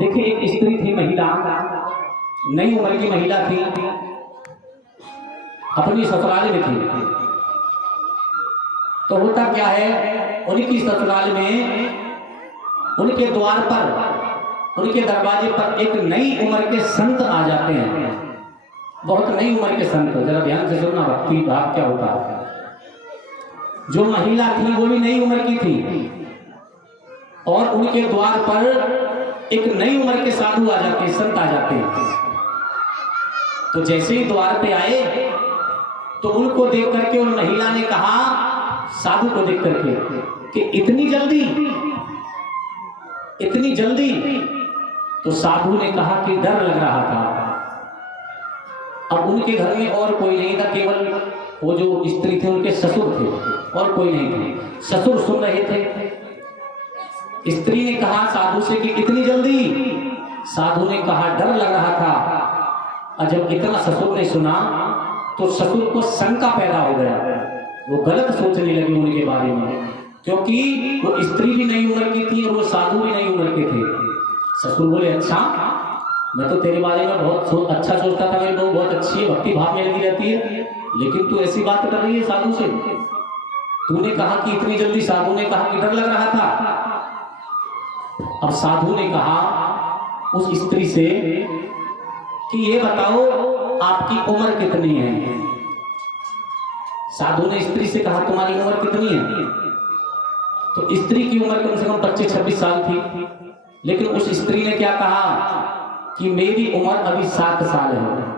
देखिए, एक स्त्री थी, महिला, नई उम्र की महिला थी, अपनी ससुराल में थी। तो होता क्या है, उनकी ससुराल में उनके द्वार पर, उनके दरवाजे पर एक नई उम्र के संत आ जाते हैं। बहुत नई उम्र के संत, जरा ध्यान से सुनना, भक्ति भाव क्या होता है। जो महिला थी वो भी नई उम्र की थी और उनके द्वार पर एक नई उम्र के साधु आ जाते हैं, संत आ जाते हैं। तो जैसे ही द्वार पे आए तो उनको देख करके उन महिला ने कहा, साधु को देख करके, कि इतनी जल्दी, इतनी जल्दी। तो साधु ने कहा कि डर लग रहा था। अब उनके घर में और कोई नहीं था, केवल वो जो स्त्री थे उनके ससुर थे, और कोई नहीं थे। ससुर सुन रहे थे। स्त्री ने कहा साधु से कि इतनी जल्दी। साधु ने कहा डर लग रहा था। और जब इतना ससुर ने सुना तो ससुर को शंका पैदा हो गया। वो गलत सोचने लगे उनके बारे में, क्योंकि वो स्त्री भी नई उम्र की थी और वो साधु भी नई उम्र के थे। ससुर बोले, अच्छा, मैं तो तेरे बारे में बहुत अच्छा सोचता था, मेरी बहू बहुत अच्छी है, भक्ति भाव में लगी रहती है, लेकिन तू ऐसी बात कर रही है साधु से। तूने कहा कि इतनी जल्दी, साधु ने कहा कि डर लग रहा था। अब साधु ने कहा उस स्त्री से कि ये बताओ आपकी उम्र कितनी है। साधु ने स्त्री से कहा तुम्हारी उम्र कितनी है। तो स्त्री की उम्र कम से कम 25-26 साल थी, लेकिन उस स्त्री ने क्या कहा कि मेरी उम्र अभी 7 साल है।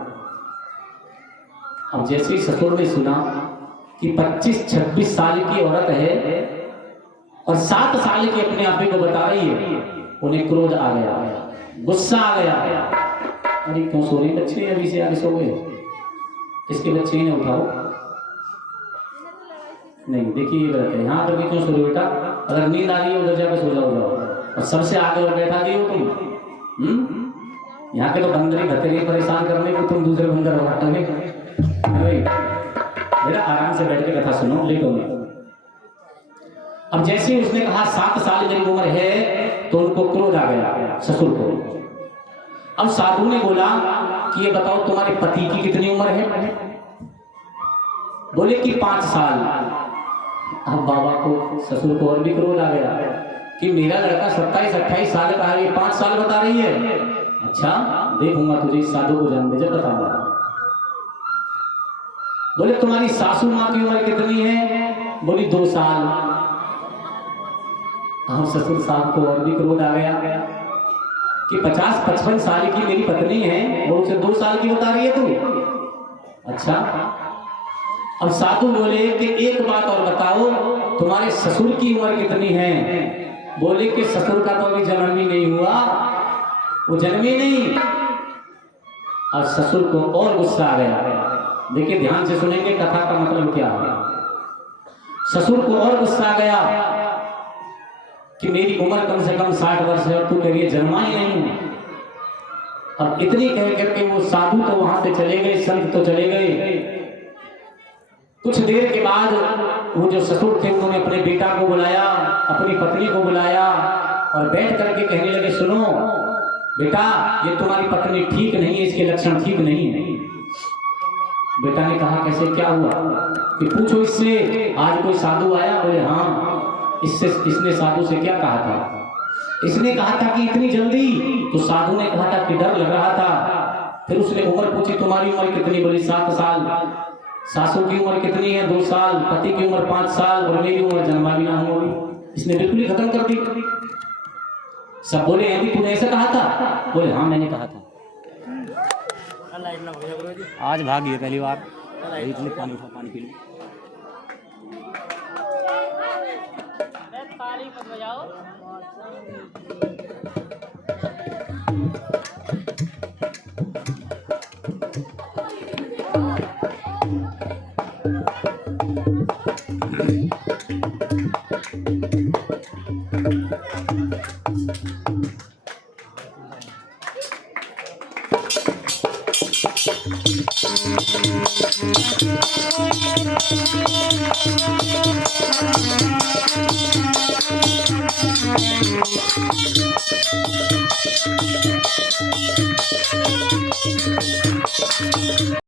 अब जैसे ही ससुर ने सुना कि 25-26 साल की औरत है और 7 साल की अपने आप को बता रही है, उन्हें क्रोध आ गया, गुस्सा आ गया। अरे क्यों सो रहे बच्चे, अभी से आगे सो गए, किसके बच्चे ने उठाओ। नहीं, देखिए ये गलत है, यहाँ पर क्यों सो रहे बेटा, अगर नींद आ रही है उधर जाकर सो जाओ। और सबसे आगे और बैठा दी हो तुम। यहाँ के तो बंदर भतेरे परेशान करने को तुम दूसरे बंदर हटाओगे। बेटा आराम से बैठ के कथा सुनो, लेटो मत। अब जैसे उसने कहा 7 साल मेरी उम्र है, तो उनको क्रोध आ गया ससुर को। अब साधु ने बोला कि ये बताओ तुम्हारे पति की कितनी उम्र है। बोले कि 5 साल। अब बाबा को, ससुर को और भी क्रोध आ गया कि मेरा लड़का 27-28 साल का है, ये 5 साल बता रही है। अच्छा, देखूंगा तुझे इस साधु को जान दे, जब बताऊंगा। बोले तुम्हारी सासू माँ की उम्र कितनी है। बोली 2 साल। हम ससुर साहब को और भी क्रोध आ गया कि 50-55 साल की मेरी पत्नी है, वो उसे 2 साल की बता रही है तू। अच्छा, अब साधु बोले कि एक बात और बताओ, तुम्हारे ससुर की उम्र कितनी है। बोले कि ससुर का तो अभी जन्म ही नहीं हुआ, वो जन्मे नहीं। अब ससुर को और गुस्सा आ गया। देखिए ध्यान से सुनेंगे कथा का मतलब क्या है। ससुर को और गुस्सा आ गया कि मेरी उम्र कम से कम 60 वर्ष है और तू कह रही है जन्मा ही नहीं। अब इतनी कह करके वो साधु तो वहां से चले गए, संत तो चले गए। कुछ देर के बाद वो जो ससुर थे उन्होंने अपने बेटा को बुलाया, अपनी पत्नी को बुलाया और बैठ करके कहने लगे, सुनो बेटा, ये तुम्हारी पत्नी ठीक नहीं है, इसके लक्षण ठीक नहीं है। बेटा ने कहा कैसे, क्या हुआ कि पूछो इससे, आज कोई साधु आया। बोले हाँ। इसने साधु से क्या कहा था। इसने कहा था कि इतनी जल्दी। तो साधु ने कहा था कि डर लग रहा था। फिर उसने उम्र पूछी, तुम्हारी उम्र कितनी। बोली 7 साल। सासू की उम्र कितनी है। 2 साल। पति की उम्र 5 साल और मेरी उम्र जन्मा भी ना होगी। इसने बिल्कुल ही खत्म कर दी। सब बोले अभी तूने ऐसा कहा था। बोले हाँ मैंने कहा था। आज भाग गए पहली बार, इतने पानी पी लो। ताली मत बजाओ।